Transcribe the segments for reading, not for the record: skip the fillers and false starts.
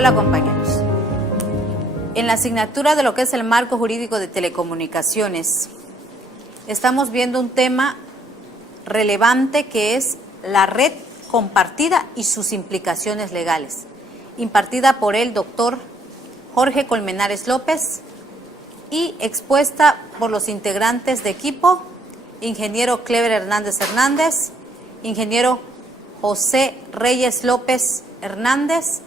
Hola compañeros. En la asignatura de lo que es el marco jurídico de telecomunicaciones, estamos viendo un tema relevante que es la red compartida y sus implicaciones legales, impartida por el doctor Jorge Colmenares López y expuesta por los integrantes de equipo, ingeniero Clever Hernández Hernández, ingeniero José Reyes López Hernández,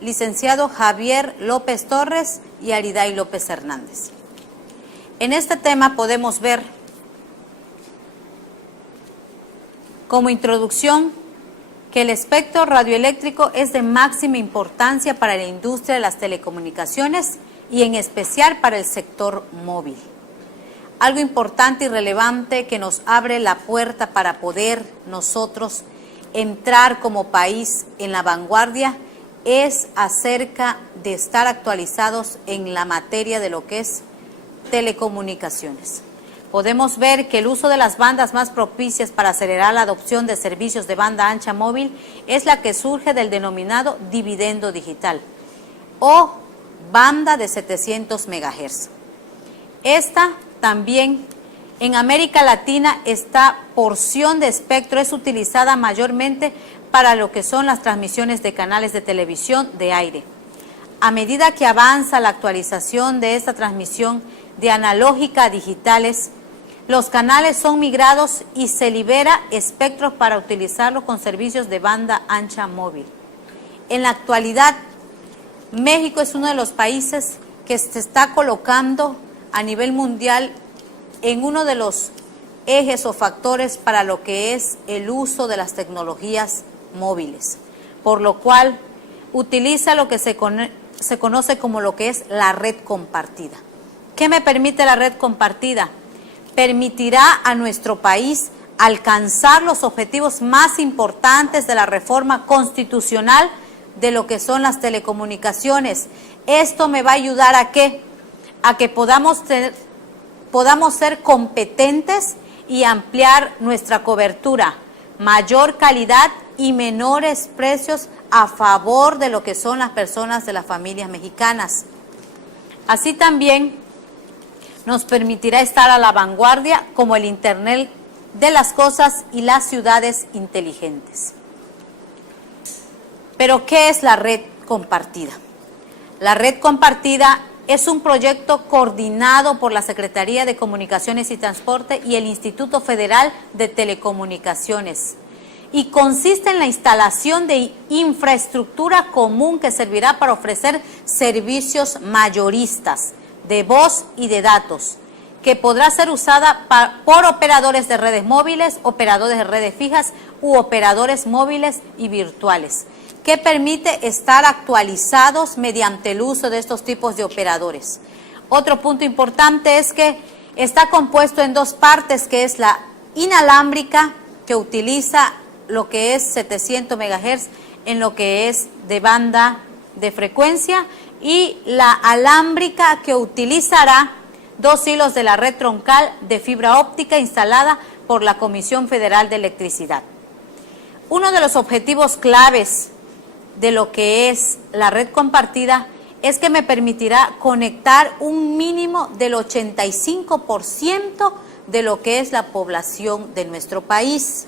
licenciado Javier López Torres y Ariday López Hernández. En este tema podemos ver como introducción que el espectro radioeléctrico es de máxima importancia para la industria de las telecomunicaciones y en especial para el sector móvil. Algo importante y relevante que nos abre la puerta para poder nosotros entrar como país en la vanguardia es acerca de estar actualizados en la materia de lo que es telecomunicaciones. Podemos ver que el uso de las bandas más propicias para acelerar la adopción de servicios de banda ancha móvil es la que surge del denominado dividendo digital o banda de 700 MHz. Esta también en América Latina, esta porción de espectro es utilizada mayormente para lo que son las transmisiones de canales de televisión de aire. A medida que avanza la actualización de esta transmisión de analógica a digitales, los canales son migrados y se libera espectro para utilizarlo con servicios de banda ancha móvil. En la actualidad, México es uno de los países que se está colocando a nivel mundial en uno de los ejes o factores para lo que es el uso de las tecnologías móviles, por lo cual utiliza lo que se conoce como lo que es la red compartida. ¿Qué me permite la red compartida? Permitirá a nuestro país alcanzar los objetivos más importantes de la reforma constitucional de lo que son las telecomunicaciones. Esto me va a ayudar ¿a qué? A que podamos ser competentes y ampliar nuestra cobertura, mayor calidad y menores precios a favor de lo que son las personas de las familias mexicanas. Así también nos permitirá estar a la vanguardia como el Internet de las cosas y las ciudades inteligentes. Pero, ¿qué es la red compartida? La red compartida es un proyecto coordinado por la Secretaría de Comunicaciones y Transporte y el Instituto Federal de Telecomunicaciones y consiste en la instalación de infraestructura común que servirá para ofrecer servicios mayoristas de voz y de datos, que podrá ser usada por operadores de redes móviles, operadores de redes fijas u operadores móviles y virtuales, que permite estar actualizados mediante el uso de estos tipos de operadores. Otro punto importante es que está compuesto en dos partes, que es la inalámbrica, que utiliza lo que es 700 MHz en lo que es de banda de frecuencia, y la alámbrica, que utilizará 2 hilos de la red troncal de fibra óptica instalada por la Comisión Federal de Electricidad. Uno de los objetivos claves de lo que es la red compartida es que me permitirá conectar un mínimo del 85% de lo que es la población de nuestro país.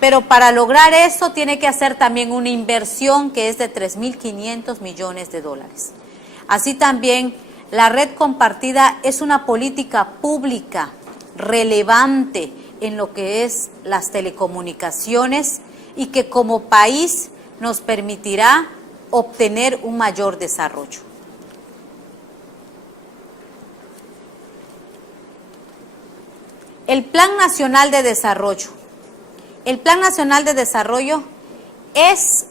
Pero para lograr eso tiene que hacer también una inversión que es de 3.500 millones de dólares. Así también, la red compartida es una política pública relevante en lo que es las telecomunicaciones y que como país nos permitirá obtener un mayor desarrollo. El Plan Nacional de Desarrollo. El Plan Nacional de Desarrollo es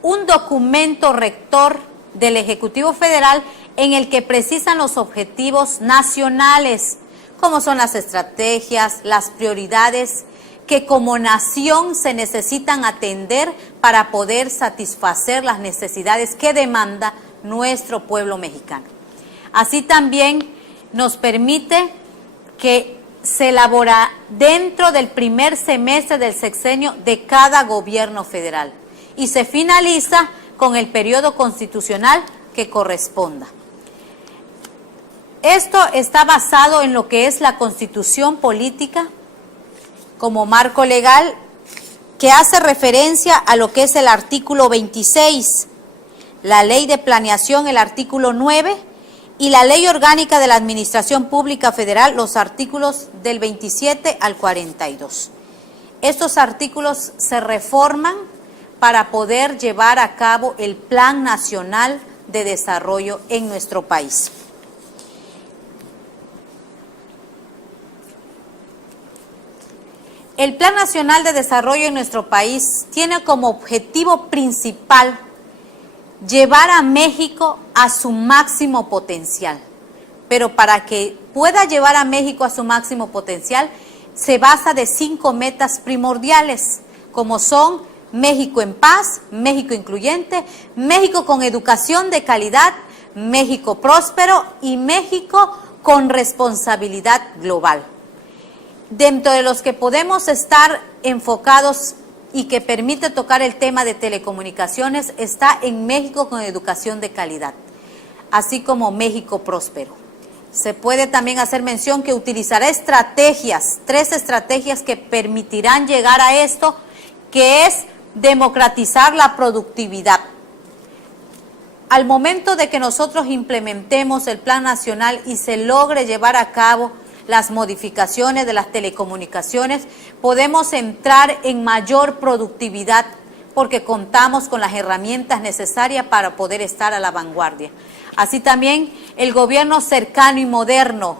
un documento rector del Ejecutivo Federal en el que precisan los objetivos nacionales, como son las estrategias, las prioridades que como nación se necesitan atender para poder satisfacer las necesidades que demanda nuestro pueblo mexicano. Así también nos permite que se elabora dentro del primer semestre del sexenio de cada gobierno federal y se finaliza con el periodo constitucional que corresponda. Esto está basado en lo que es la Constitución Política como marco legal, que hace referencia a lo que es el artículo 26, la Ley de Planeación, el artículo 9, y la Ley Orgánica de la Administración Pública Federal, los artículos del 27 al 42. Estos artículos se reforman para poder llevar a cabo el Plan Nacional de Desarrollo en nuestro país. El Plan Nacional de Desarrollo en nuestro país tiene como objetivo principal llevar a México a su máximo potencial. Pero para que pueda llevar a México a su máximo potencial, se basa de 5 metas primordiales, como son México en paz, México incluyente, México con educación de calidad, México próspero y México con responsabilidad global. Dentro de los que podemos estar enfocados y que permite tocar el tema de telecomunicaciones está en México con educación de calidad, así como México próspero. Se puede también hacer mención que utilizará estrategias, 3 estrategias que permitirán llegar a esto, que es democratizar la productividad. Al momento de que nosotros implementemos el Plan Nacional y se logre llevar a cabo las modificaciones de las telecomunicaciones, podemos entrar en mayor productividad porque contamos con las herramientas necesarias para poder estar a la vanguardia. Así también el gobierno cercano y moderno,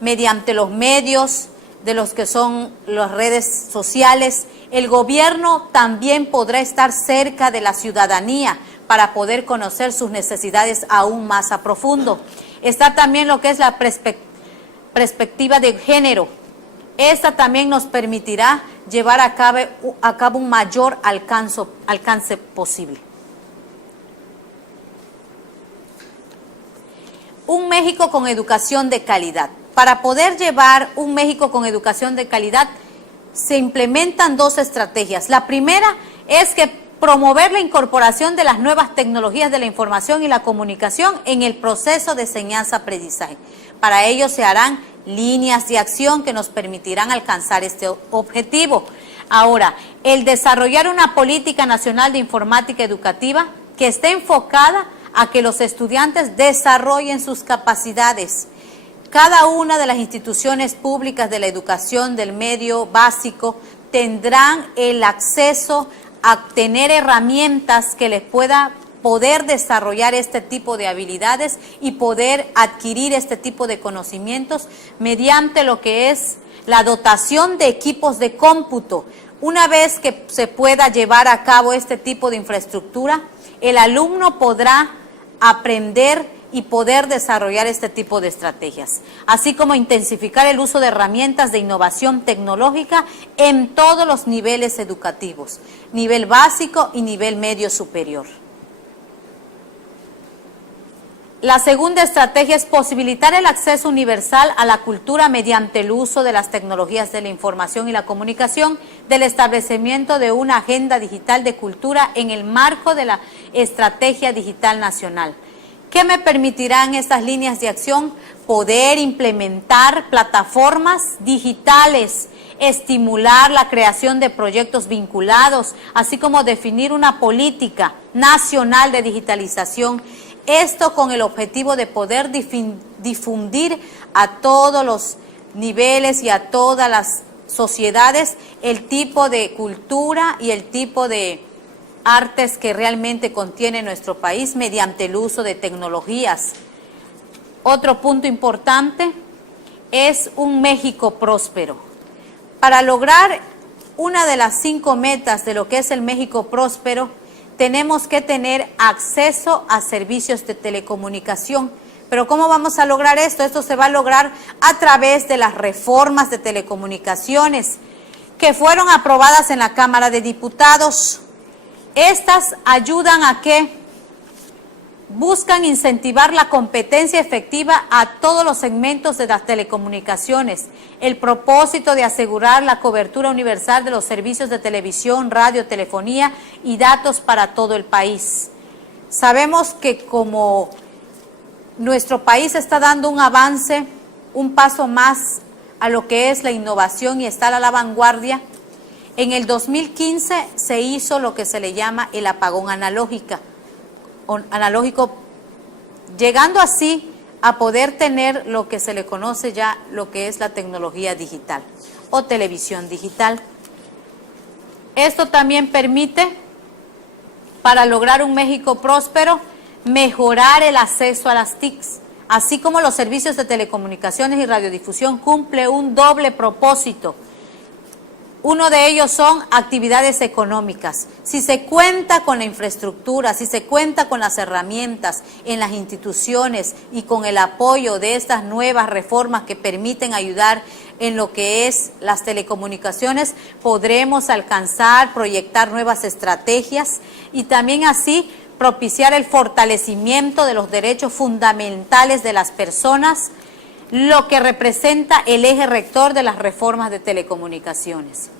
mediante los medios de los que son las redes sociales, el gobierno también podrá estar cerca de la ciudadanía para poder conocer sus necesidades aún más a profundo. Está también lo que es la perspectiva de género. Esta también nos permitirá llevar a cabo un mayor alcance posible. Un México con educación de calidad. Para poder llevar un México con educación de calidad, se implementan 2 estrategias. La primera es que promover la incorporación de las nuevas tecnologías de la información y la comunicación en el proceso de enseñanza-aprendizaje. Para ello se harán líneas de acción que nos permitirán alcanzar este objetivo. Ahora, el desarrollar una política nacional de informática educativa que esté enfocada a que los estudiantes desarrollen sus capacidades. Cada una de las instituciones públicas de la educación del medio básico tendrán el acceso a tener herramientas que les pueda poder desarrollar este tipo de habilidades y poder adquirir este tipo de conocimientos mediante lo que es la dotación de equipos de cómputo. Una vez que se pueda llevar a cabo este tipo de infraestructura, el alumno podrá aprender y poder desarrollar este tipo de estrategias, así como intensificar el uso de herramientas de innovación tecnológica en todos los niveles educativos, nivel básico y nivel medio superior. La segunda estrategia es posibilitar el acceso universal a la cultura mediante el uso de las tecnologías de la información y la comunicación, del establecimiento de una agenda digital de cultura en el marco de la Estrategia Digital Nacional. ¿Qué me permitirán estas líneas de acción? Poder implementar plataformas digitales, estimular la creación de proyectos vinculados, así como definir una política nacional de digitalización. Esto con el objetivo de poder difundir a todos los niveles y a todas las sociedades el tipo de cultura y el tipo de artes que realmente contiene nuestro país mediante el uso de tecnologías. Otro punto importante es un México próspero. Para lograr una de las 5 metas de lo que es el México próspero, tenemos que tener acceso a servicios de telecomunicación. Pero ¿cómo vamos a lograr esto? Esto se va a lograr a través de las reformas de telecomunicaciones que fueron aprobadas en la Cámara de Diputados. Estas ayudan a que buscan incentivar la competencia efectiva a todos los segmentos de las telecomunicaciones. El propósito de asegurar la cobertura universal de los servicios de televisión, radio, telefonía y datos para todo el país. Sabemos que como nuestro país está dando un avance, un paso más a lo que es la innovación y estar a la vanguardia, en el 2015 se hizo lo que se le llama el apagón analógico, llegando así a poder tener lo que se le conoce ya, lo que es la tecnología digital o televisión digital. Esto también permite, para lograr un México próspero, mejorar el acceso a las TICs, así como los servicios de telecomunicaciones y radiodifusión cumple un doble propósito. Uno de ellos son actividades económicas. Si se cuenta con la infraestructura, si se cuenta con las herramientas en las instituciones y con el apoyo de estas nuevas reformas que permiten ayudar en lo que es las telecomunicaciones, podremos alcanzar, proyectar nuevas estrategias y también así propiciar el fortalecimiento de los derechos fundamentales de las personas, lo que representa el eje rector de las reformas de telecomunicaciones.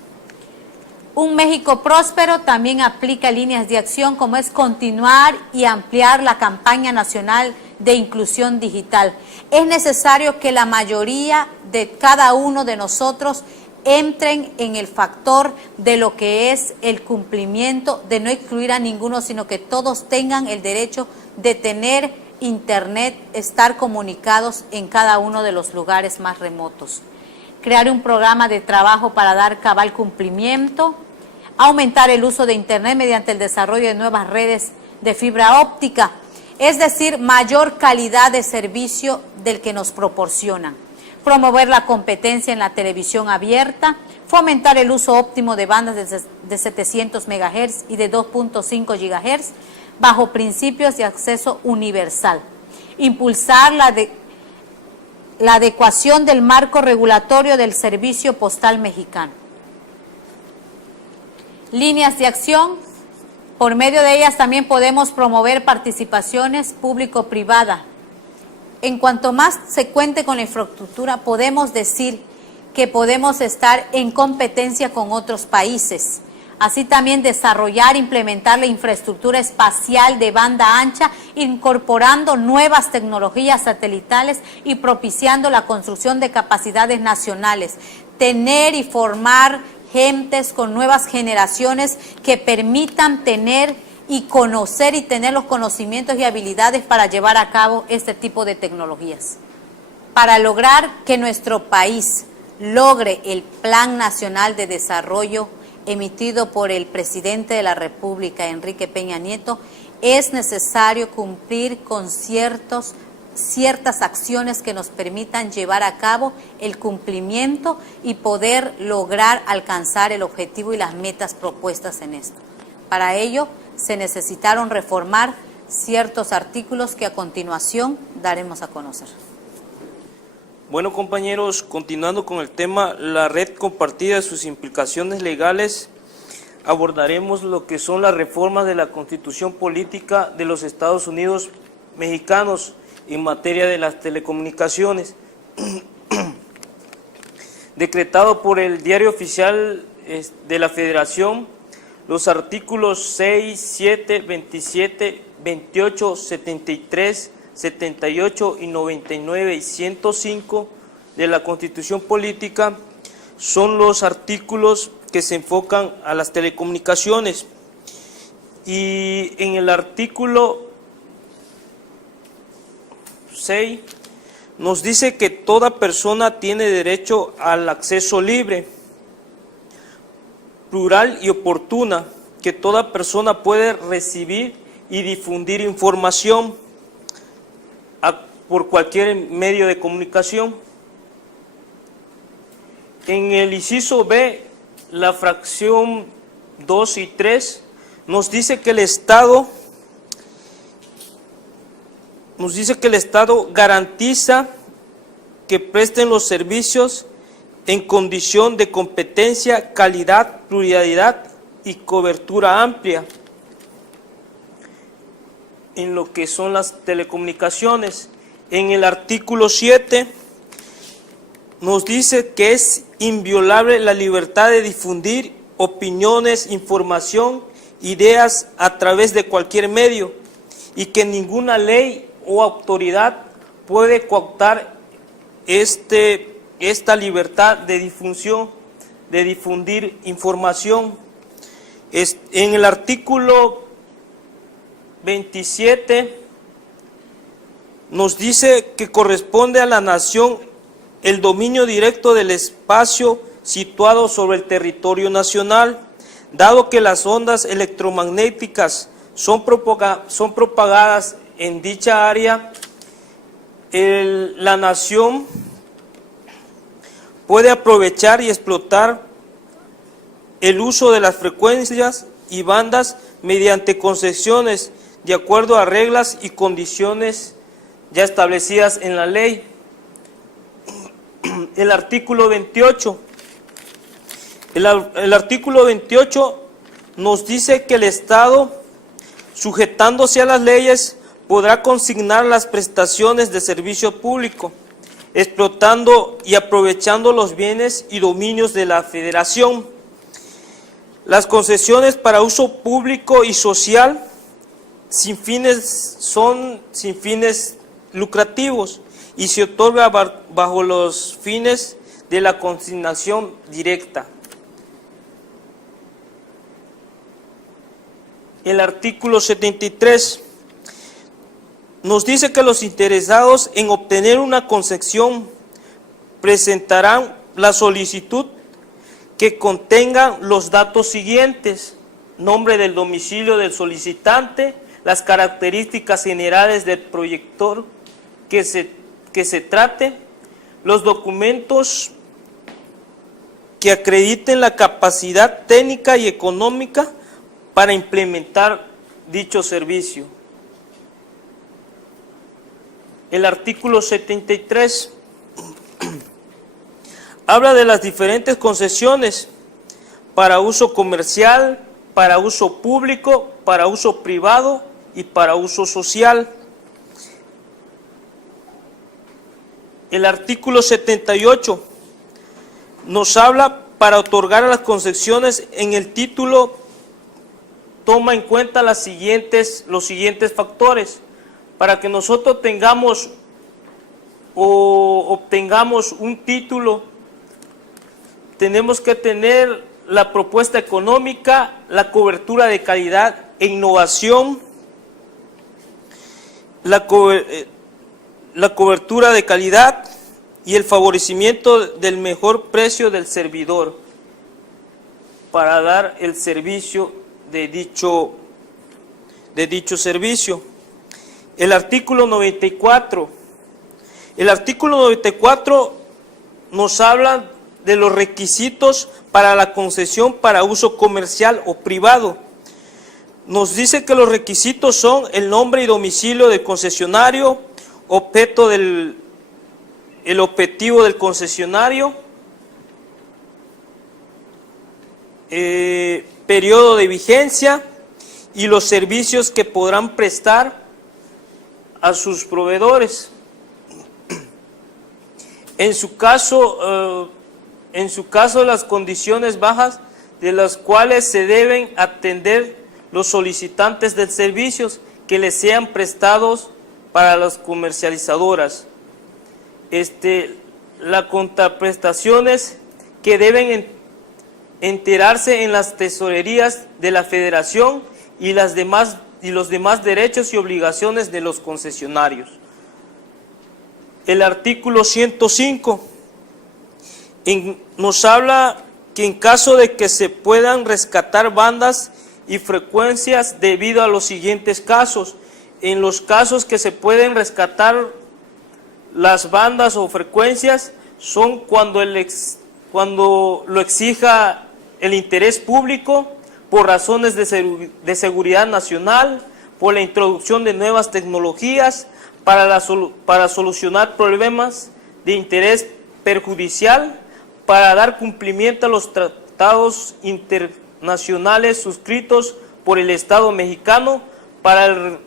Un México próspero también aplica líneas de acción como es continuar y ampliar la campaña nacional de inclusión digital. Es necesario que la mayoría de cada uno de nosotros entren en el factor de lo que es el cumplimiento, de no excluir a ninguno, sino que todos tengan el derecho de tener Internet, estar comunicados en cada uno de los lugares más remotos. Crear un programa de trabajo para dar cabal cumplimiento, aumentar el uso de Internet mediante el desarrollo de nuevas redes de fibra óptica, es decir, mayor calidad de servicio del que nos proporcionan. Promover la competencia en la televisión abierta, fomentar el uso óptimo de bandas de 700 MHz y de 2.5 GHz bajo principios de acceso universal. Impulsar la adecuación del marco regulatorio del servicio postal mexicano. Líneas de acción. Por medio de ellas también podemos promover participaciones público-privada. En cuanto más se cuente con la infraestructura, podemos decir que podemos estar en competencia con otros países. Así también desarrollar e implementar la infraestructura espacial de banda ancha, incorporando nuevas tecnologías satelitales y propiciando la construcción de capacidades nacionales. Tener y formar gentes con nuevas generaciones que permitan tener y conocer y tener los conocimientos y habilidades para llevar a cabo este tipo de tecnologías. Para lograr que nuestro país logre el Plan Nacional de Desarrollo emitido por el presidente de la República, Enrique Peña Nieto, es necesario cumplir con ciertas acciones que nos permitan llevar a cabo el cumplimiento y poder lograr alcanzar el objetivo y las metas propuestas en esto. Para ello, se necesitaron reformar ciertos artículos que a continuación daremos a conocer. Bueno, compañeros, continuando con el tema, la red compartida, sus implicaciones legales, abordaremos lo que son las reformas de la Constitución Política de los Estados Unidos Mexicanos en materia de las telecomunicaciones. Decretado por el Diario Oficial de la Federación, los artículos 6, 7, 27, 28, 73, 78 y 99 y 105 de la Constitución Política son los artículos que se enfocan a las telecomunicaciones. Y en el artículo 6 nos dice que toda persona tiene derecho al acceso libre, plural y oportuna, que toda persona puede recibir y difundir información por cualquier medio de comunicación. En el inciso B, la fracción 2 y 3, nos dice que el Estado garantiza que presten los servicios en condición de competencia, calidad, pluralidad y cobertura amplia en lo que son las telecomunicaciones. En el artículo 7 nos dice que es inviolable la libertad de difundir opiniones, información, ideas a través de cualquier medio, y que ninguna ley o autoridad puede coartar esta libertad de difusión, de difundir información. En el artículo 27 nos dice que corresponde a la nación el dominio directo del espacio situado sobre el territorio nacional, dado que las ondas electromagnéticas son propagadas en dicha área. La nación puede aprovechar y explotar el uso de las frecuencias y bandas mediante concesiones de acuerdo a reglas y condiciones ya establecidas en la ley. El artículo 28. El artículo 28 nos dice que el Estado, sujetándose a las leyes, podrá consignar las prestaciones de servicio público, explotando y aprovechando los bienes y dominios de la Federación. Las concesiones para uso público y social son sin fines lucrativos y se otorga bajo los fines de la consignación directa. El artículo 73 nos dice que los interesados en obtener una concesión presentarán la solicitud que contenga los datos siguientes: nombre del domicilio del solicitante, las características generales del proyector que se trate, los documentos que acrediten la capacidad técnica y económica para implementar dicho servicio. El artículo 73 habla de las diferentes concesiones para uso comercial, para uso público, para uso privado y para uso social. El artículo 78 nos habla para otorgar a las concesiones en el título, toma en cuenta los siguientes factores. Para que nosotros tengamos o obtengamos un título, tenemos que tener la propuesta económica, la cobertura de calidad e innovación, la cobertura de calidad y el favorecimiento del mejor precio del servidor para dar el servicio de dicho servicio. El artículo 94. El artículo 94 nos habla de los requisitos para la concesión para uso comercial o privado. Nos dice que los requisitos son el nombre y domicilio del concesionario, el objetivo del concesionario, periodo de vigencia y los servicios que podrán prestar a sus proveedores. En su caso, las condiciones bajas de las cuales se deben atender los solicitantes de servicios que les sean prestados para las comercializadoras. Las contraprestaciones que deben enterarse en las tesorerías de la Federación y los demás derechos y obligaciones de los concesionarios. El artículo 105 nos habla que en caso de que se puedan rescatar bandas y frecuencias debido a los siguientes casos. En los casos que se pueden rescatar las bandas o frecuencias son cuando lo exija el interés público, por razones de seguridad nacional, por la introducción de nuevas tecnologías, para solucionar problemas de interés perjudicial, para dar cumplimiento a los tratados internacionales suscritos por el Estado mexicano, para el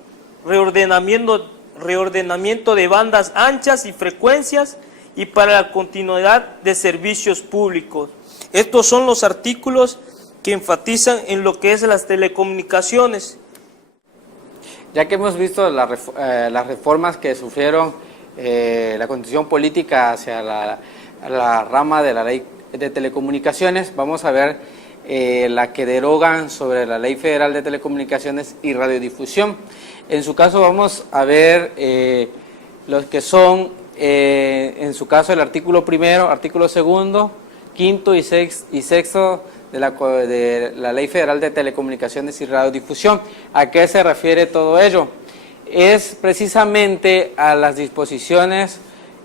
reordenamiento de bandas anchas y frecuencias y para la continuidad de servicios públicos. Estos son los artículos que enfatizan en lo que es las telecomunicaciones. Ya que hemos visto las reformas que sufrieron la Constitución política hacia la rama de la Ley de Telecomunicaciones, vamos a ver la que derogan sobre la Ley Federal de Telecomunicaciones y Radiodifusión. En su caso vamos a ver los que son, en su caso, el artículo primero, artículo segundo, quinto y sexto de la Ley Federal de Telecomunicaciones y Radiodifusión. ¿A qué se refiere todo ello? Es precisamente a las disposiciones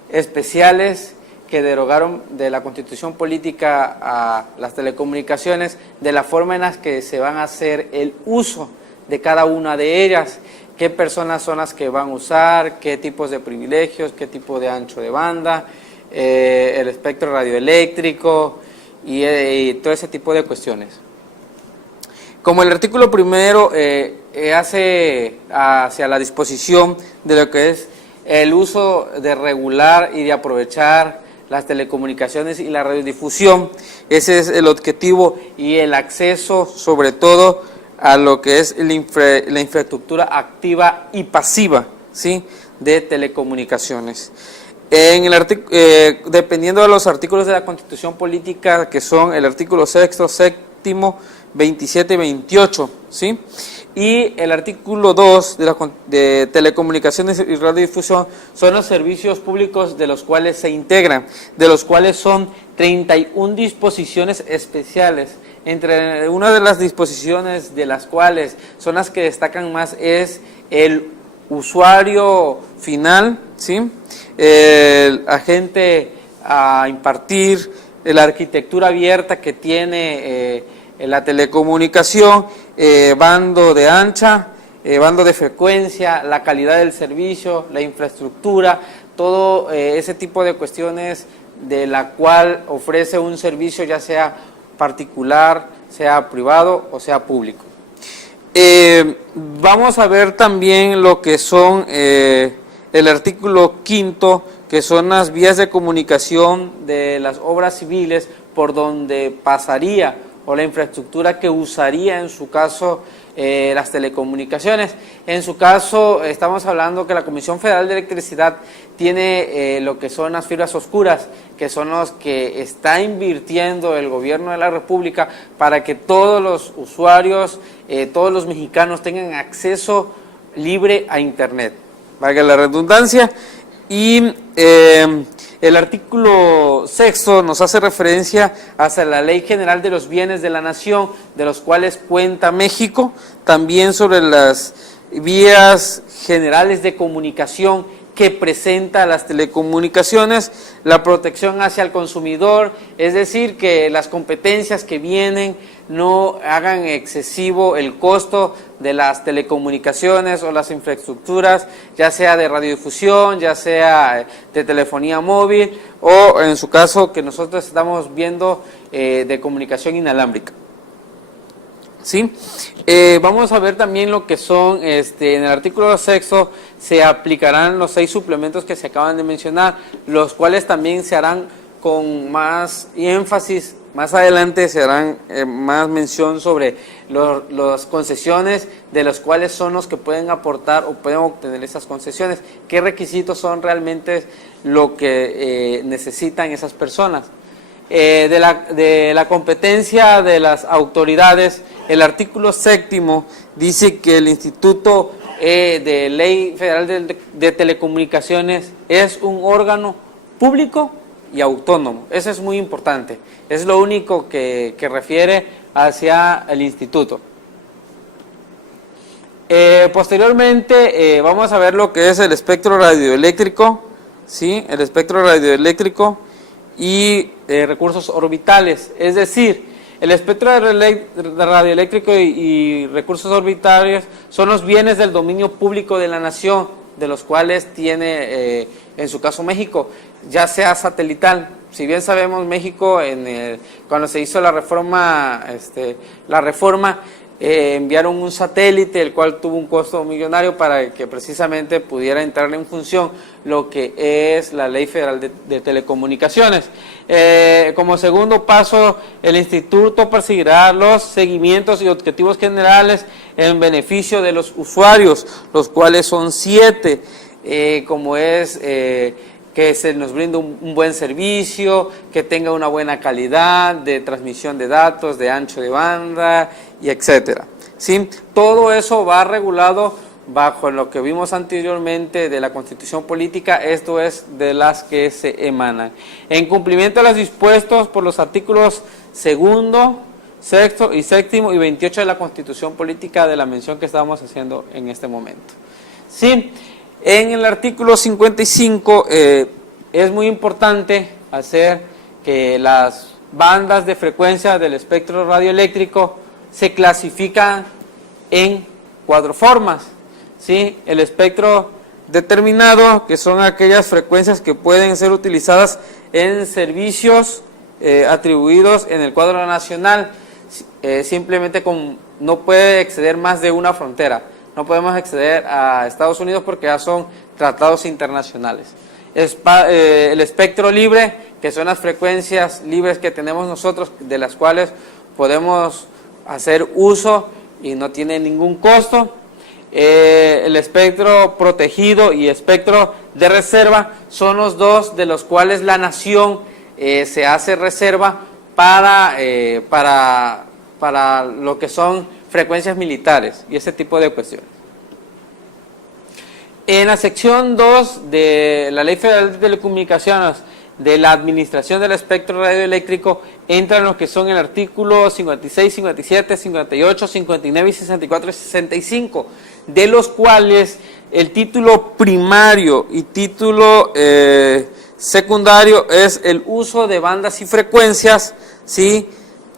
especiales que derogaron de la Constitución política a las telecomunicaciones, de la forma en la que se van a hacer el uso de cada una de ellas, qué personas son las que van a usar, qué tipos de privilegios, qué tipo de ancho de banda, el espectro radioeléctrico y todo ese tipo de cuestiones. Como el artículo primero hace hacia la disposición de lo que es el uso de regular y de aprovechar las telecomunicaciones y la radiodifusión, ese es el objetivo y el acceso sobre todo a lo que es la infraestructura activa y pasiva, ¿sí?, de telecomunicaciones. Dependiendo de los artículos de la Constitución política, que son el artículo sexto, séptimo, 27 y 28, ¿sí? Y el artículo 2 de telecomunicaciones y radiodifusión son los servicios públicos de los cuales se integran, de los cuales son 31 disposiciones especiales. Entre una de las disposiciones de las cuales son las que destacan más es el usuario final, ¿sí?, el agente a impartir, la arquitectura abierta que tiene la telecomunicación, bando de ancha, bando de frecuencia, la calidad del servicio, la infraestructura, todo ese tipo de cuestiones de la cual ofrece un servicio ya sea particular, sea privado o sea público. Vamos a ver también lo que son el artículo quinto, que son las vías de comunicación de las obras civiles por donde pasaría o la infraestructura que usaría en su caso las telecomunicaciones. En su caso estamos hablando que la Comisión Federal de Electricidad tiene lo que son las fibras oscuras, que son los que está invirtiendo el gobierno de la República para que todos los usuarios, todos los mexicanos tengan acceso libre a Internet, valga la redundancia. Y el artículo sexto nos hace referencia hacia la Ley General de los Bienes de la Nación, de los cuales cuenta México, también sobre las vías generales de comunicación que presenta las telecomunicaciones, la protección hacia el consumidor, es decir, que las competencias que vienen no hagan excesivo el costo de las telecomunicaciones o las infraestructuras, ya sea de radiodifusión, ya sea de telefonía móvil o en su caso que nosotros estamos viendo de comunicación inalámbrica. ¿Sí? Vamos a ver también lo que son, en el artículo sexto se aplicarán los 6 suplementos que se acaban de mencionar, los cuales también se harán con más énfasis, más adelante se harán más mención sobre las concesiones, de los cuales son los que pueden aportar o pueden obtener esas concesiones, qué requisitos son realmente lo que necesitan esas personas. De la competencia de las autoridades, el artículo séptimo dice que el Instituto de Ley Federal de Telecomunicaciones es un órgano público y autónomo. Eso es muy importante, es lo único que refiere hacia el instituto. Posteriormente vamos a ver lo que es el espectro radioeléctrico, ¿sí? El espectro radioeléctrico y recursos orbitales, es decir, el espectro radioeléctrico y recursos orbitales son los bienes del dominio público de la nación, de los cuales tiene, en su caso México, ya sea satelital. Si bien sabemos, México cuando se hizo la reforma enviaron un satélite, el cual tuvo un costo millonario para que precisamente pudiera entrar en función lo que es la Ley Federal de Telecomunicaciones. Como segundo paso, el instituto perseguirá los seguimientos y objetivos generales en beneficio de los usuarios, los cuales son 7, como es que se nos brinde un buen servicio, que tenga una buena calidad de transmisión de datos, de ancho de banda, y etcétera. ¿Sí? Todo eso va regulado bajo lo que vimos anteriormente de la Constitución Política, esto es de las que se emanan. En cumplimiento de los dispuestos por los artículos 2, 6 y 7 y 28 de la Constitución Política, de la mención que estamos haciendo en este momento. ¿Sí? En el artículo 55 es muy importante hacer que las bandas de frecuencia del espectro radioeléctrico se clasifican en 4 formas. ¿Sí? El espectro determinado, que son aquellas frecuencias que pueden ser utilizadas en servicios atribuidos en el cuadro nacional, simplemente no puede exceder más de una frontera. No podemos acceder a Estados Unidos porque ya son tratados internacionales. El espectro libre, que son las frecuencias libres que tenemos nosotros, de las cuales podemos hacer uso y no tiene ningún costo. El espectro protegido y espectro de reserva son los dos de los cuales la nación se hace reserva para lo que son frecuencias militares y ese tipo de cuestiones. En la sección 2 de la Ley Federal de Telecomunicaciones de la Administración del Espectro Radioeléctrico entran los que son el artículo 56, 57, 58, 59 y 64 y 65, de los cuales el título primario y título secundario es el uso de bandas y frecuencias, ¿sí?,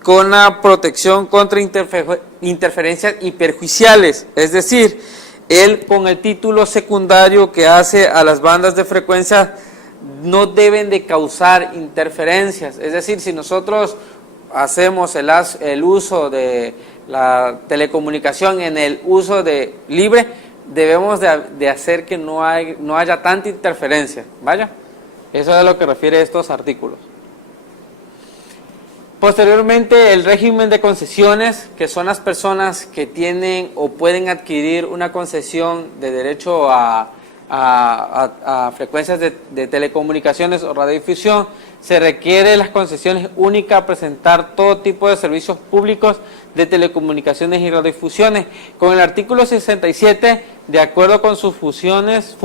con la protección contra interferencias y perjudiciales, es decir, él con el título secundario que hace a las bandas de frecuencia no deben de causar interferencias, es decir, si nosotros hacemos el uso de la telecomunicación en el uso de libre, debemos de hacer que no haya tanta interferencia, ¿vaya? Eso es a lo que refiere estos artículos. Posteriormente, el régimen de concesiones, que son las personas que tienen o pueden adquirir una concesión de derecho a frecuencias de telecomunicaciones o radiodifusión, se requiere las concesiones únicas a presentar todo tipo de servicios públicos de telecomunicaciones y radiodifusiones. Con el artículo 67, de acuerdo con sus funciones,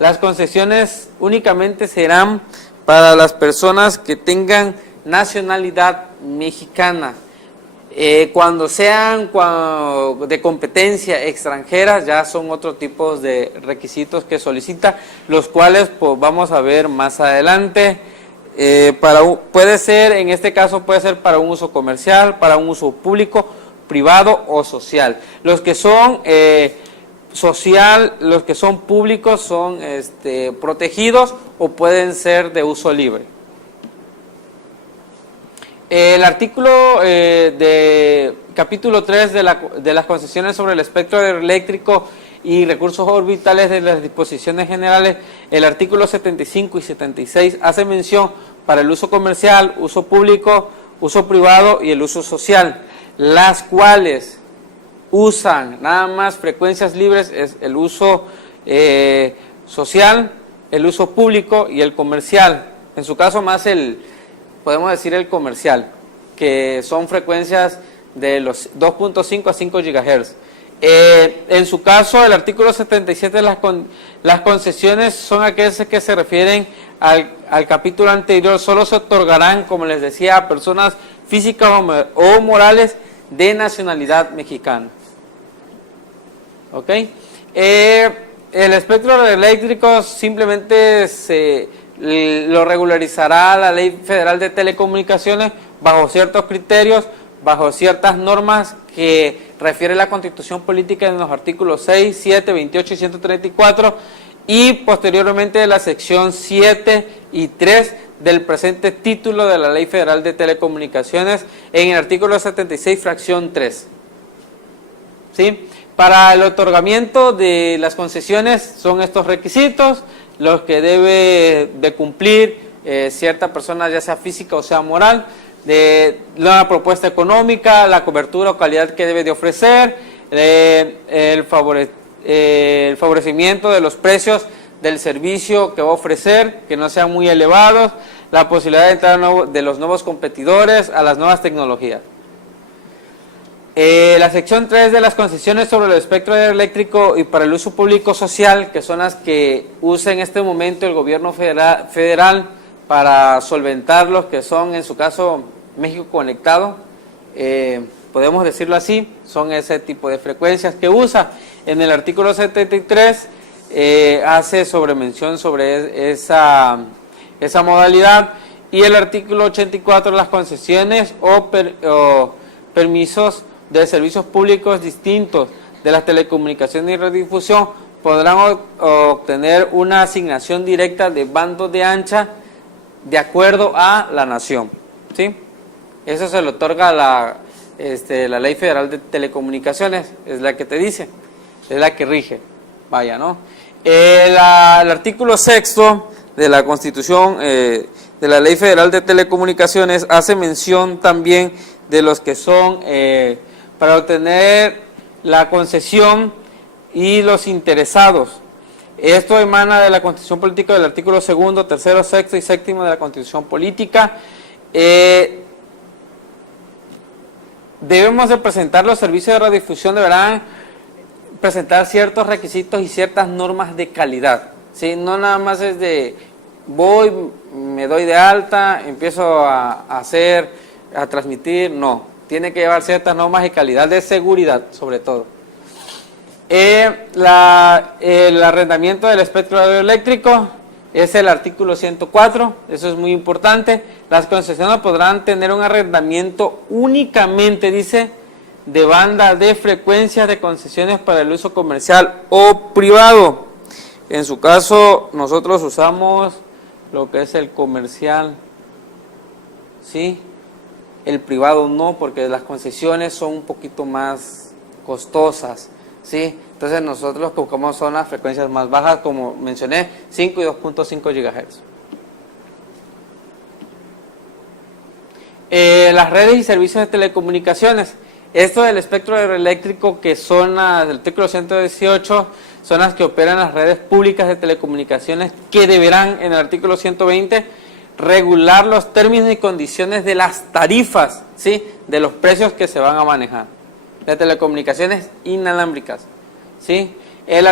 las concesiones únicamente serán para las personas que tengan nacionalidad mexicana. Cuando sean de competencia extranjera, ya son otros tipos de requisitos que solicita, los cuales pues vamos a ver más adelante. Puede ser, en este caso puede ser para un uso comercial, para un uso público, privado o social. Los que son los que son públicos son protegidos o pueden ser de uso libre. El artículo de capítulo 3 de las concesiones sobre el espectro eléctrico y recursos orbitales de las disposiciones generales, el artículo 75 y 76 hace mención para el uso comercial, uso público, uso privado y el uso social, las cuales usan nada más frecuencias libres, es el uso social, el uso público y el comercial. En su caso más podemos decir el comercial, que son frecuencias de los 2.5 a 5 GHz. En su caso, el artículo 77, las concesiones son aquellas que se refieren al capítulo anterior, solo se otorgarán, como les decía, a personas físicas o morales de nacionalidad mexicana. ¿Ok? El espectro radioeléctrico simplemente lo regularizará la Ley Federal de Telecomunicaciones bajo ciertos criterios, bajo ciertas normas que refiere la Constitución Política en los artículos 6, 7, 28 y 134, y posteriormente la sección 7 y 3 del presente título de la Ley Federal de Telecomunicaciones en el artículo 76, fracción 3. ¿Sí? Para el otorgamiento de las concesiones son estos requisitos los que debe de cumplir cierta persona, ya sea física o sea moral, de la propuesta económica, la cobertura o calidad que debe de ofrecer, el favorecimiento de los precios del servicio que va a ofrecer, que no sean muy elevados, la posibilidad de entrar de los nuevos competidores a las nuevas tecnologías. La sección 3 de las concesiones sobre el espectro eléctrico y para el uso público social, que son las que usa en este momento el gobierno federal para solventar los que son, en su caso, México Conectado, podemos decirlo así, son ese tipo de frecuencias que usa. En el artículo 73 hace mención sobre esa modalidad, y el artículo 84, las concesiones o permisos de servicios públicos distintos de las telecomunicaciones y radiodifusión podrán obtener una asignación directa de bandos de ancha de acuerdo a la nación, ¿sí? Eso se le otorga la Ley Federal de Telecomunicaciones, es la que te dice, es la que rige, vaya, ¿no? El artículo 6 de la Constitución de la Ley Federal de Telecomunicaciones hace mención también de los que son para obtener la concesión y los interesados. Esto emana de la Constitución Política del artículo 2, 3, 6 y 7 de la Constitución Política. Debemos de presentar los servicios de radiodifusión, deberán presentar ciertos requisitos y ciertas normas de calidad, ¿sí? No nada más es de voy, me doy de alta, empiezo a transmitir, no. Tiene que llevar ciertas normas de calidad, de seguridad sobre todo. El arrendamiento del espectro radioeléctrico es el artículo 104, eso es muy importante. Las concesiones podrán tener un arrendamiento únicamente, dice, de banda de frecuencias de concesiones para el uso comercial o privado. En su caso, nosotros usamos lo que es el comercial, ¿sí? El privado no, porque las concesiones son un poquito más costosas, ¿sí? Entonces nosotros lo que buscamos son las frecuencias más bajas, como mencioné, 5 y 2.5 GHz. Las redes y servicios de telecomunicaciones. Esto del espectro eléctrico, que son del artículo 118, son las que operan las redes públicas de telecomunicaciones, que deberán, en el artículo 120, regular los términos y condiciones de las tarifas, ¿sí? De los precios que se van a manejar de telecomunicaciones inalámbricas, ¿sí? El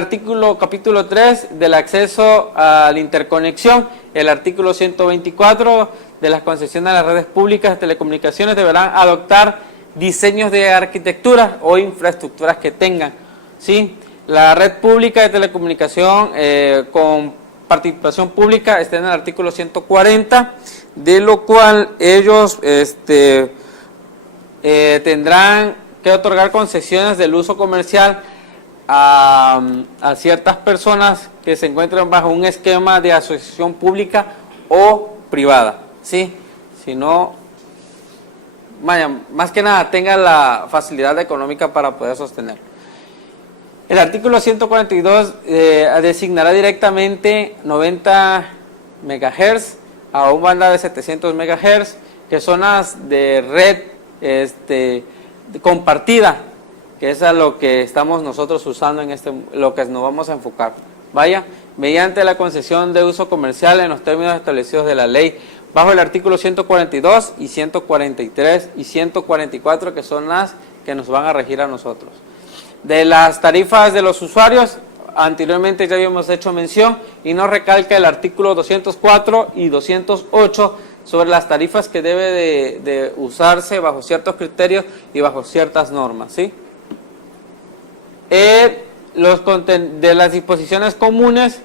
capítulo 3 del acceso a la interconexión, el artículo 124 de las concesiones a las redes públicas de telecomunicaciones deberán adoptar diseños de arquitectura o infraestructuras que tengan, ¿sí? La red pública de telecomunicación con participación pública está en el artículo 140, de lo cual ellos tendrán que otorgar concesiones del uso comercial a ciertas personas que se encuentran bajo un esquema de asociación pública o privada, ¿sí? Si no, vaya, más que nada tenga la facilidad económica para poder sostenerlo. El artículo 142 designará directamente 90 MHz a una banda de 700 MHz, que son las de red compartida, que es a lo que estamos nosotros usando en lo que nos vamos a enfocar. Vaya, mediante la concesión de uso comercial en los términos establecidos de la ley, bajo el artículo 142 y 143 y 144, que son las que nos van a regir a nosotros. De las tarifas de los usuarios, anteriormente ya habíamos hecho mención y nos recalca el artículo 204 y 208 sobre las tarifas que debe de usarse bajo ciertos criterios y bajo ciertas normas, ¿sí? De las disposiciones comunes,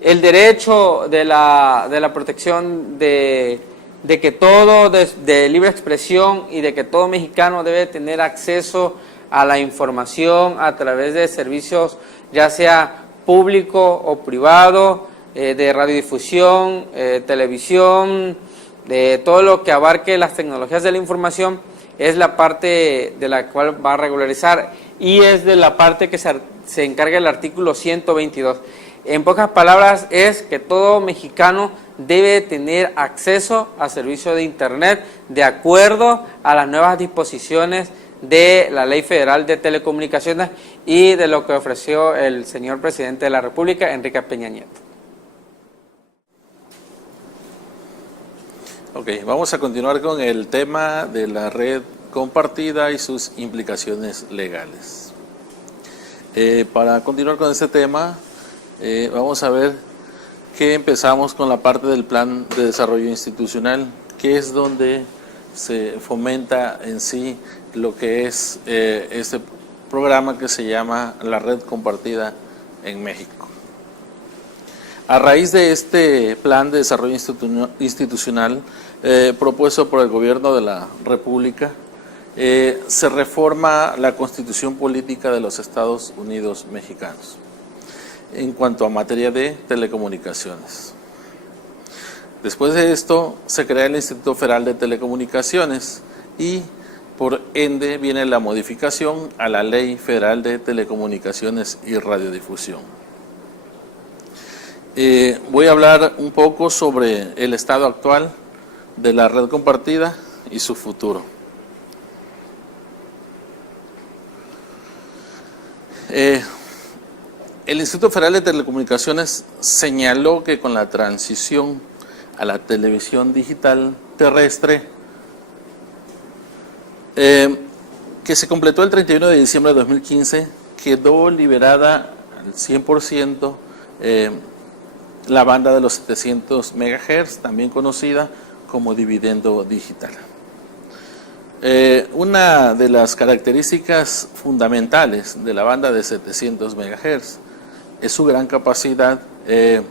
el derecho de la protección de que todo, de libre expresión, y de que todo mexicano debe tener acceso a la información a través de servicios, ya sea público o privado, de radiodifusión, televisión, de todo lo que abarque las tecnologías de la información, es la parte de la cual va a regularizar y es de la parte que se encarga el artículo 122. En pocas palabras, es que todo mexicano debe tener acceso a servicio de Internet de acuerdo a las nuevas disposiciones de la Ley Federal de Telecomunicaciones y de lo que ofreció el señor presidente de la República, Enrique Peña Nieto. Ok, vamos a continuar con el tema de la red compartida y sus implicaciones legales. Para continuar con este tema, vamos a ver que empezamos con la parte del plan de desarrollo institucional, que es donde se fomenta en sí lo que es este programa que se llama la red compartida en México. A raíz de este plan de desarrollo institucional propuesto por el gobierno de la República, se reforma la Constitución Política de los Estados Unidos Mexicanos en cuanto a materia de telecomunicaciones. Después de esto se crea el Instituto Federal de Telecomunicaciones y por ende viene la modificación a la Ley Federal de Telecomunicaciones y Radiodifusión. Voy a hablar un poco sobre el estado actual de la red compartida y su futuro. El Instituto Federal de Telecomunicaciones señaló que con la transición a la televisión digital terrestre, que se completó el 31 de diciembre de 2015, quedó liberada al 100% la banda de los 700 MHz, también conocida como dividendo digital. Una de las características fundamentales de la banda de 700 MHz es su gran capacidad de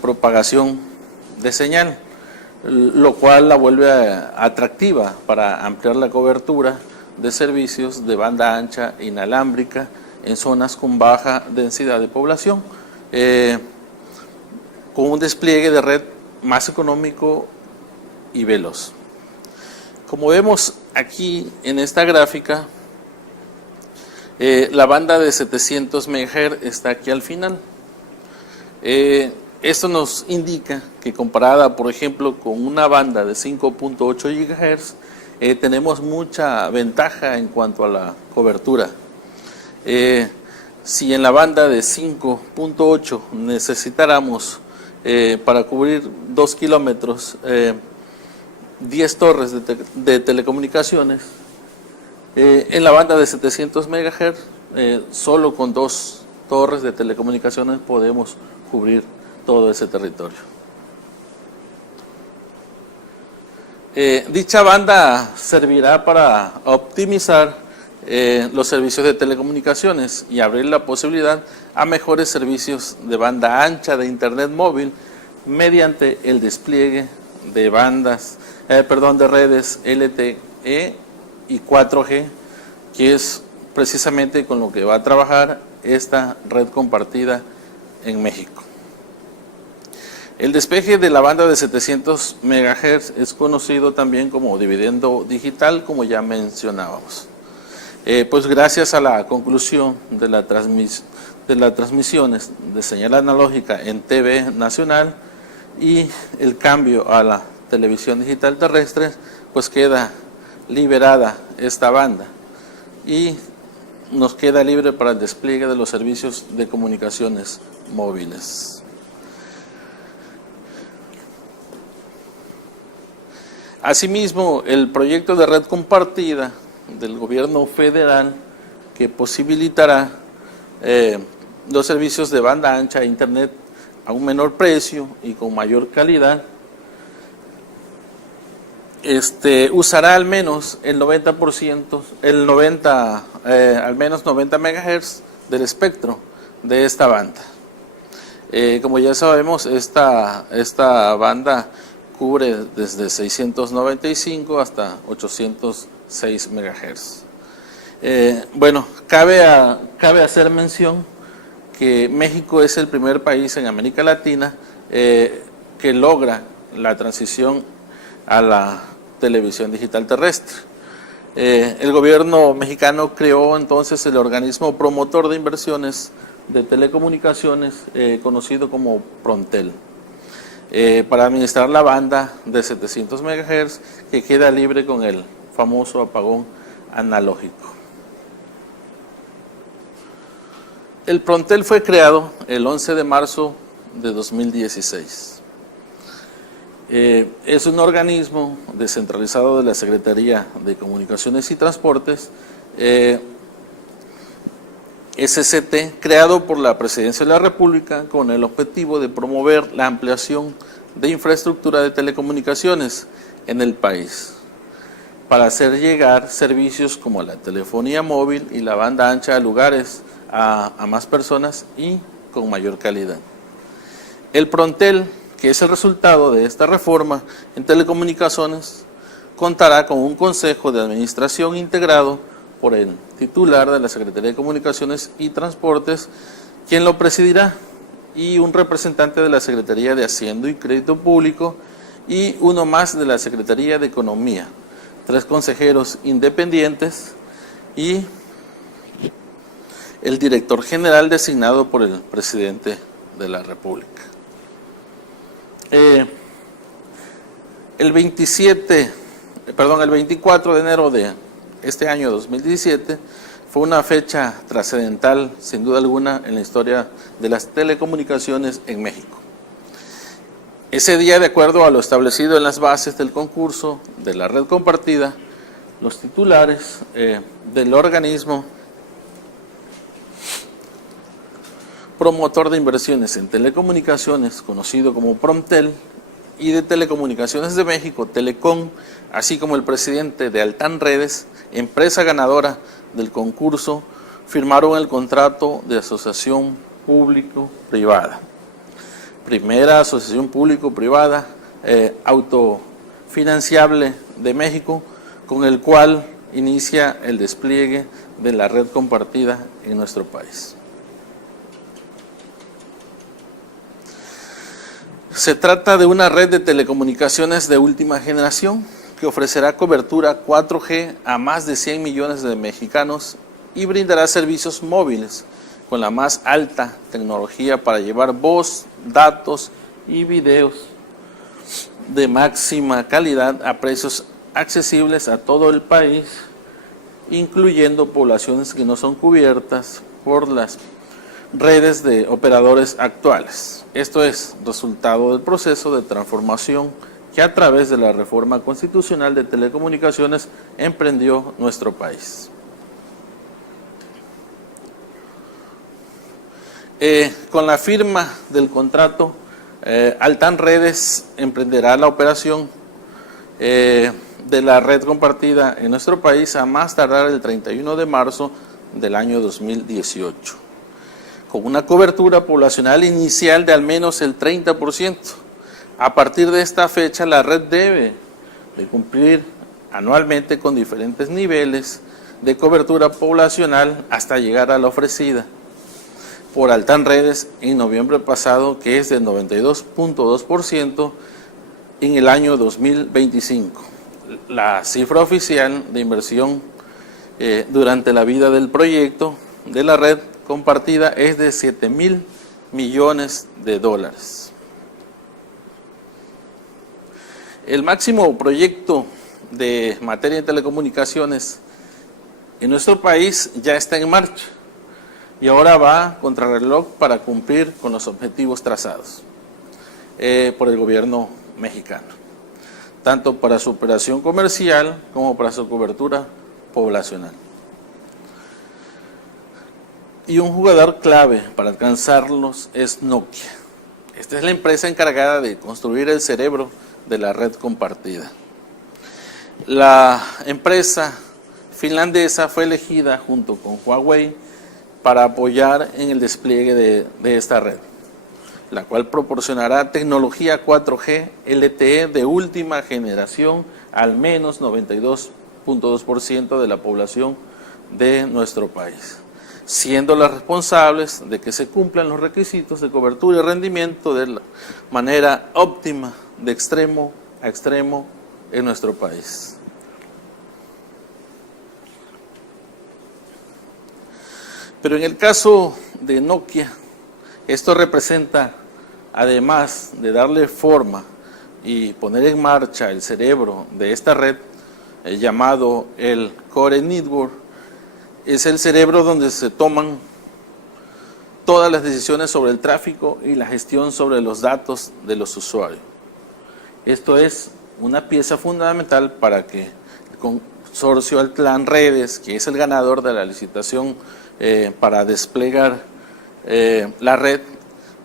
propagación de señal, lo cual la vuelve atractiva para ampliar la cobertura de servicios de banda ancha inalámbrica en zonas con baja densidad de población, con un despliegue de red más económico y veloz. Como vemos aquí en esta gráfica, la banda de 700 MHz está aquí al final. Esto nos indica que comparada, por ejemplo, con una banda de 5.8 GHz, tenemos mucha ventaja en cuanto a la cobertura. Si en la banda de 5.8 necesitáramos para cubrir 2 kilómetros 10 torres de telecomunicaciones, en la banda de 700 MHz solo con 2 torres de telecomunicaciones podemos cubrir todo ese territorio. Dicha banda servirá para optimizar los servicios de telecomunicaciones y abrir la posibilidad a mejores servicios de banda ancha de Internet móvil mediante el despliegue de de redes LTE y 4G, que es precisamente con lo que va a trabajar esta red compartida en México. El despegue de la banda de 700 MHz es conocido también como dividendo digital, como ya mencionábamos. Pues gracias a la conclusión de las transmisiones de señal analógica en TV nacional y el cambio a la televisión digital terrestre, pues queda liberada esta banda y nos queda libre para el despliegue de los servicios de comunicaciones móviles. Asimismo, el proyecto de red compartida del gobierno federal, que posibilitará los servicios de banda ancha e internet a un menor precio y con mayor calidad, usará al menos el 90%, al menos 90 MHz del espectro de esta banda. Como ya sabemos, esta banda cubre desde 695 hasta 806 MHz. Bueno, cabe hacer mención que México es el primer país en América Latina que logra la transición a la televisión digital terrestre. El gobierno mexicano creó entonces el organismo promotor de inversiones de telecomunicaciones, conocido como Prontel, para administrar la banda de 700 MHz que queda libre con el famoso apagón analógico. El Prontel fue creado el 11 de marzo de 2016. Es un organismo descentralizado de la Secretaría de Comunicaciones y Transportes, SCT, creado por la Presidencia de la República con el objetivo de promover la ampliación de infraestructura de telecomunicaciones en el país, para hacer llegar servicios como la telefonía móvil y la banda ancha a lugares, a más personas y con mayor calidad. El Prontel, que es el resultado de esta reforma en telecomunicaciones, contará con un consejo de administración integrado por el titular de la Secretaría de Comunicaciones y Transportes, quien lo presidirá, y un representante de la Secretaría de Hacienda y Crédito Público y uno más de la Secretaría de Economía, 3 consejeros independientes y el director general designado por el presidente de la República. El 24 de enero de este año 2017 fue una fecha trascendental, sin duda alguna, en la historia de las telecomunicaciones en México. Ese día, de acuerdo a lo establecido en las bases del concurso de la red compartida, los titulares del organismo promotor de inversiones en telecomunicaciones, conocido como Prontel, y de Telecomunicaciones de México, Telecom, así como el presidente de Altán Redes, empresa ganadora del concurso, firmaron el contrato de asociación público-privada. Primera asociación público-privada autofinanciable de México, con el cual inicia el despliegue de la red compartida en nuestro país. Se trata de una red de telecomunicaciones de última generación que ofrecerá cobertura 4G a más de 100 millones de mexicanos y brindará servicios móviles con la más alta tecnología para llevar voz, datos y videos de máxima calidad a precios accesibles a todo el país, incluyendo poblaciones que no son cubiertas por las redes de operadores actuales. Esto es resultado del proceso de transformación que a través de la reforma constitucional de telecomunicaciones emprendió nuestro país. Con la firma del contrato, Altán Redes emprenderá la operación de la red compartida en nuestro país a más tardar el 31 de marzo del año 2018. Con una cobertura poblacional inicial de al menos el 30%. A partir de esta fecha, la red debe de cumplir anualmente con diferentes niveles de cobertura poblacional hasta llegar a la ofrecida por Altán Redes en noviembre pasado, que es del 92.2% en el año 2025. La cifra oficial de inversión durante la vida del proyecto de la red compartida es de $7,000 millones. El máximo proyecto de materia de telecomunicaciones en nuestro país ya está en marcha y ahora va contrarreloj para cumplir con los objetivos trazados por el gobierno mexicano, tanto para su operación comercial como para su cobertura poblacional. Y un jugador clave para alcanzarlos es Nokia. Esta es la empresa encargada de construir el cerebro de la red compartida. La empresa finlandesa fue elegida junto con Huawei para apoyar en el despliegue de esta red, la cual proporcionará tecnología 4G LTE de última generación al menos 92.2% de la población de nuestro país. siendo las responsables de que se cumplan los requisitos de cobertura y rendimiento de la manera óptima, de extremo a extremo en nuestro país. Pero en el caso de Nokia, esto representa, además de darle forma y poner en marcha el cerebro de esta red, llamado el Core Network, es el cerebro donde se toman todas las decisiones sobre el tráfico y la gestión sobre los datos de los usuarios. Esto es una pieza fundamental para que el consorcio Altlan Redes, que es el ganador de la licitación para desplegar la red,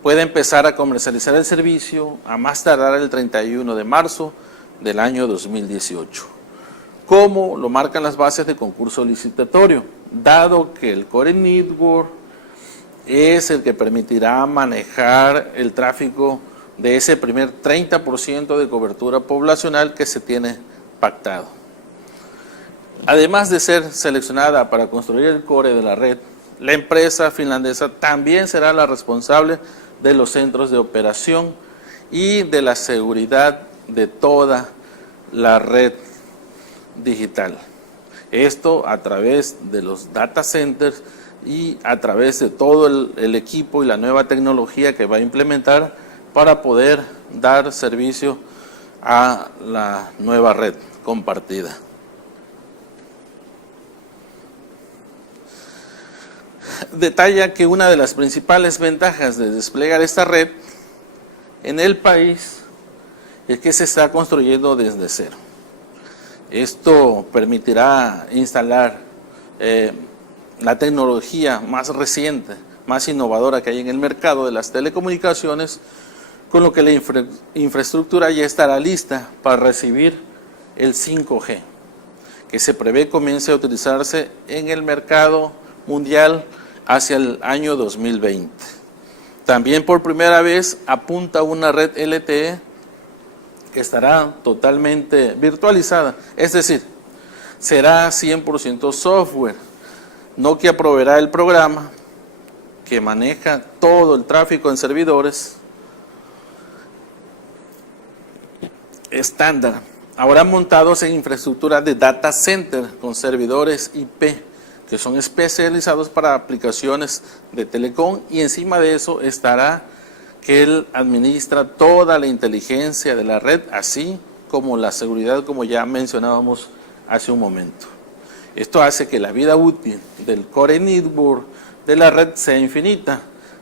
pueda empezar a comercializar el servicio a más tardar el 31 de marzo del año 2018. Como lo marcan las bases de concurso licitatorio, dado que el Core Network es el que permitirá manejar el tráfico de ese primer 30% de cobertura poblacional que se tiene pactado. Además de ser seleccionada para construir el core de la red, la empresa finlandesa también será la responsable de los centros de operación y de la seguridad de toda la red digital. Esto a través de los data centers y a través de todo el equipo y la nueva tecnología que va a implementar para poder dar servicio a la nueva red compartida. Detalla que una de las principales ventajas de desplegar esta red en el país es que se está construyendo desde cero. Esto permitirá instalar la tecnología más reciente, más innovadora que hay en el mercado de las telecomunicaciones, con lo que la infraestructura ya estará lista para recibir el 5G, que se prevé comience a utilizarse en el mercado mundial hacia el año 2020. También por primera vez apunta una red LTE que estará totalmente virtualizada, es decir, será 100% software. Nokia proveerá el programa que maneja todo el tráfico en servidores estándar, ahora montados en infraestructura de data center con servidores IP que son especializados para aplicaciones de telecom, y encima de eso estará que él administra toda la inteligencia de la red, así como la seguridad, como ya mencionábamos hace un momento. Esto hace que la vida útil del Core Network de la red sea infinita,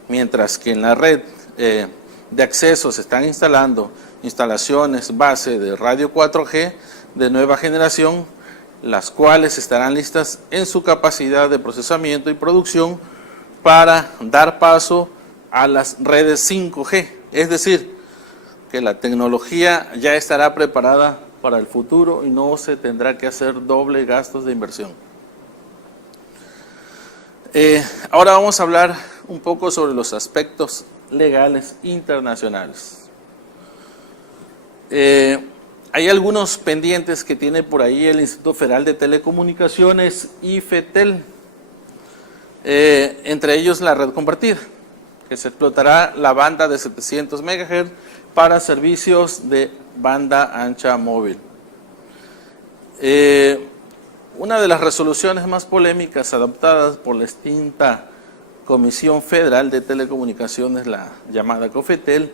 mientras que en la red de acceso se están instalando instalaciones base de radio 4G de nueva generación, las cuales estarán listas en su capacidad de procesamiento y producción para dar paso a las redes 5G, es decir, que la tecnología ya estará preparada para el futuro y no se tendrá que hacer doble gastos de inversión. Ahora vamos a hablar un poco sobre los aspectos legales internacionales. Hay algunos pendientes que tiene por ahí el Instituto Federal de Telecomunicaciones y FETEL, entre ellos la red compartida, que se explotará la banda de 700 MHz para servicios de banda ancha móvil. Una de las resoluciones más polémicas adoptadas por la extinta Comisión Federal de Telecomunicaciones, la llamada COFETEL,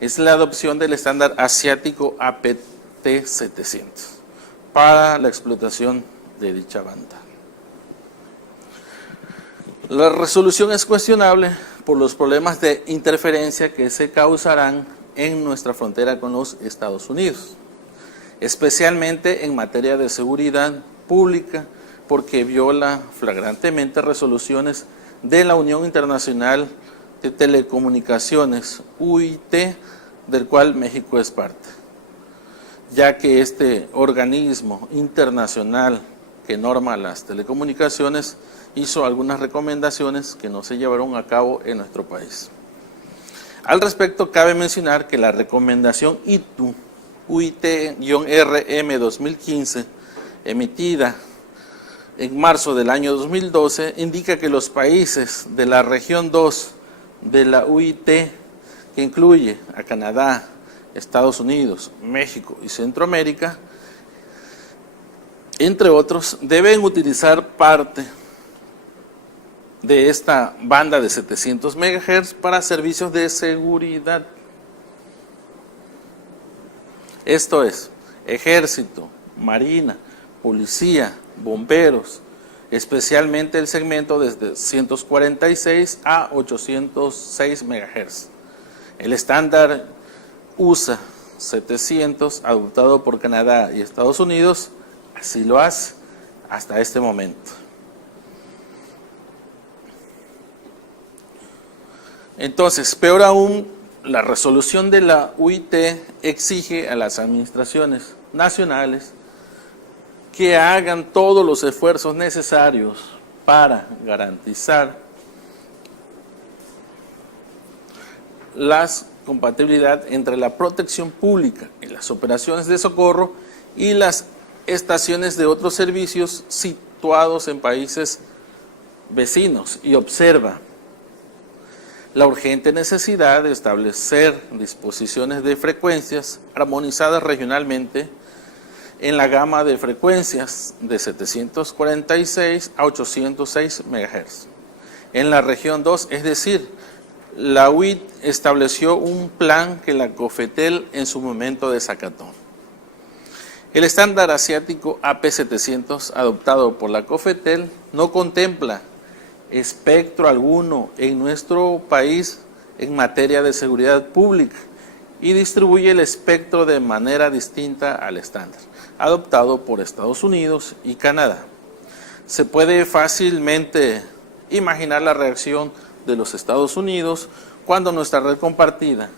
es la adopción del estándar asiático APT-700 para la explotación de dicha banda. La resolución es cuestionable por los problemas de interferencia que se causarán en nuestra frontera con los Estados Unidos, especialmente en materia de seguridad pública, porque viola flagrantemente resoluciones de la Unión Internacional de Telecomunicaciones, UIT, del cual México es parte, ya que este organismo internacional que norma las telecomunicaciones hizo algunas recomendaciones que no se llevaron a cabo en nuestro país. Al respecto, cabe mencionar que la recomendación UIT-RM 2015, emitida en marzo del año 2012, indica que los países de la región 2 de la UIT, que incluye a Canadá, Estados Unidos, México y Centroamérica, entre otros, deben utilizar parte de esta banda de 700 MHz para servicios de seguridad. Esto es, ejército, marina, policía, bomberos, especialmente el segmento desde 146 a 806 MHz. El estándar USA 700, adoptado por Canadá y Estados Unidos, así lo hace hasta este momento. Entonces, peor aún, la resolución de la UIT exige a las administraciones nacionales que hagan todos los esfuerzos necesarios para garantizar la compatibilidad entre la protección pública y las operaciones de socorro y las estaciones de otros servicios situados en países vecinos, y observa la urgente necesidad de establecer disposiciones de frecuencias armonizadas regionalmente en la gama de frecuencias de 746 a 806 MHz. En la región 2, es decir, la UIT estableció un plan que la COFETEL en su momento desacató. El estándar asiático AP700 adoptado por la COFETEL no contempla espectro alguno en nuestro país en materia de seguridad pública y distribuye el espectro de manera distinta al estándar adoptado por Estados Unidos y Canadá. Se puede fácilmente imaginar la reacción de los Estados Unidos cuando nuestra red compartida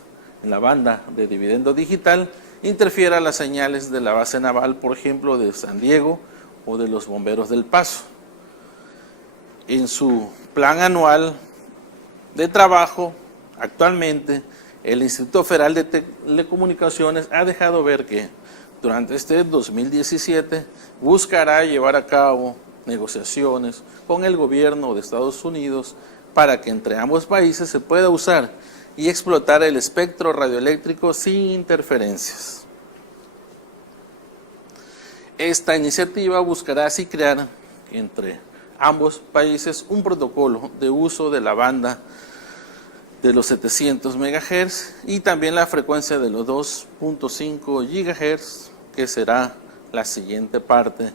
en la banda de dividendo digital interfiera las señales de la base naval, por ejemplo, de San Diego o de los bomberos del Paso. En su plan anual de trabajo, actualmente, el Instituto Federal de Telecomunicaciones ha dejado ver que durante este 2017 buscará llevar a cabo negociaciones con el gobierno de Estados Unidos para que entre ambos países se pueda usar y explotar el espectro radioeléctrico sin interferencias. Esta iniciativa buscará así crear entre ambos países un protocolo de uso de la banda de los 700 MHz y también la frecuencia de los 2.5 GHz, que será la siguiente parte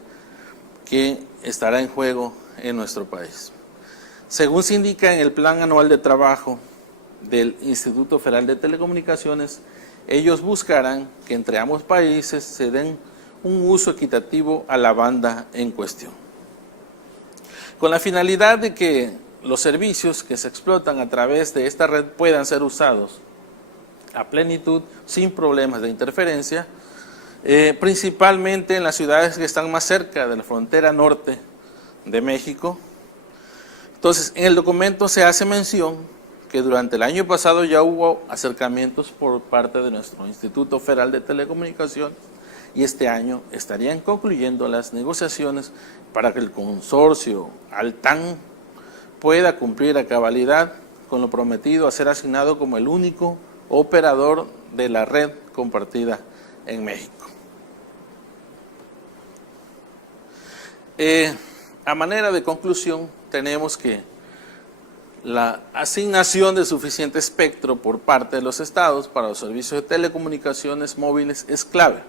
que estará en juego en nuestro país. Según se indica en el Plan Anual de Trabajo del Instituto Federal de Telecomunicaciones, ellos buscarán que entre ambos países se den un uso equitativo a la banda en cuestión, con la finalidad de que los servicios que se explotan a través de esta red puedan ser usados a plenitud sin problemas de interferencia, principalmente en las ciudades que están más cerca de la frontera norte de México. Entonces, en el documento se hace mención que durante el año pasado ya hubo acercamientos por parte de nuestro Instituto Federal de Telecomunicaciones y este año estarían concluyendo las negociaciones para que el consorcio Altán pueda cumplir a cabalidad con lo prometido a ser asignado como el único operador de la red compartida en México. A manera de conclusión, tenemos que la asignación de suficiente espectro por parte de los estados para los servicios de telecomunicaciones móviles es clave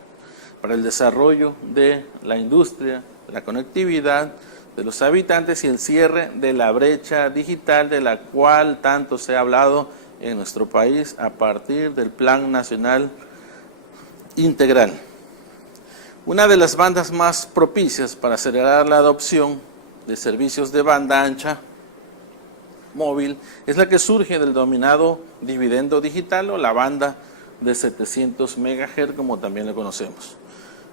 para el desarrollo de la industria, la conectividad de los habitantes y el cierre de la brecha digital de la cual tanto se ha hablado en nuestro país a partir del Plan Nacional Integral. Una de las bandas más propicias para acelerar la adopción de servicios de banda ancha móvil es la que surge del denominado dividendo digital o la banda de 700 MHz, como también lo conocemos,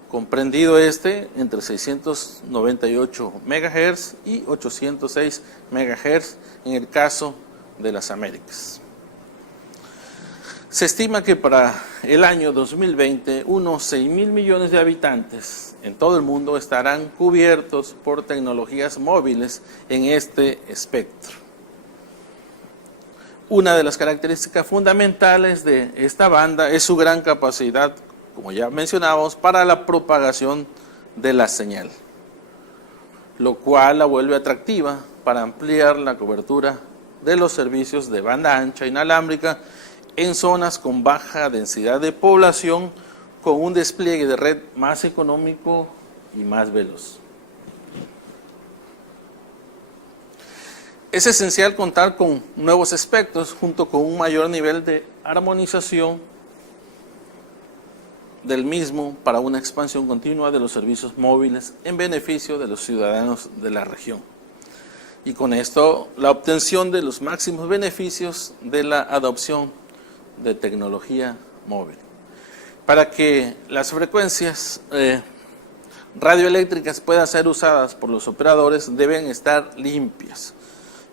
comprendido entre 698 MHz y 806 MHz en el caso de las Américas. Se estima que para el año 2020 unos 6.000 millones de habitantes en todo el mundo estarán cubiertos por tecnologías móviles en este espectro. Una de las características fundamentales de esta banda es su gran capacidad, como ya mencionamos, para la propagación de la señal, lo cual la vuelve atractiva para ampliar la cobertura de los servicios de banda ancha inalámbrica en zonas con baja densidad de población, con un despliegue de red más económico y más veloz. Es esencial contar con nuevos espectros junto con un mayor nivel de armonización del mismo para una expansión continua de los servicios móviles en beneficio de los ciudadanos de la región. Y con esto, la obtención de los máximos beneficios de la adopción de tecnología móvil. Para que las frecuencias radioeléctricas puedan ser usadas por los operadores, deben estar limpias.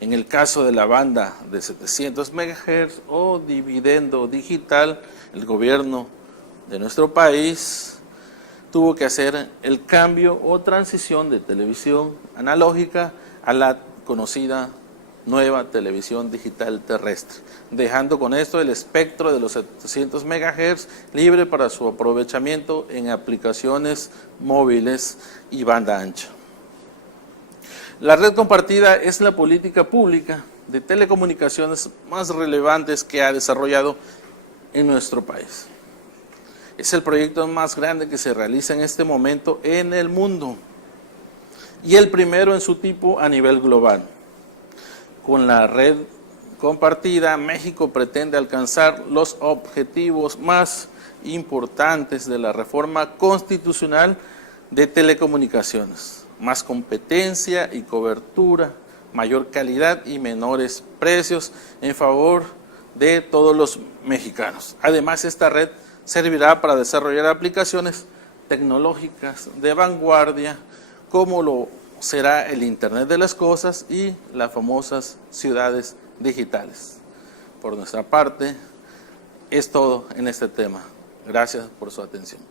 En el caso de la banda de 700 MHz o dividendo digital, el gobierno de nuestro país tuvo que hacer el cambio o transición de televisión analógica a la conocida nueva televisión digital terrestre, dejando con esto el espectro de los 700 MHz libre para su aprovechamiento en aplicaciones móviles y banda ancha. La red compartida es la política pública de telecomunicaciones más relevantes que ha desarrollado en nuestro país. Es el proyecto más grande que se realiza en este momento en el mundo y el primero en su tipo a nivel global. Con la red compartida, México pretende alcanzar los objetivos más importantes de la reforma constitucional de telecomunicaciones: más competencia y cobertura, mayor calidad y menores precios en favor de todos los mexicanos. Además, esta red servirá para desarrollar aplicaciones tecnológicas de vanguardia, como lo será el Internet de las Cosas y las famosas ciudades digitales. Por nuestra parte, es todo en este tema. Gracias por su atención.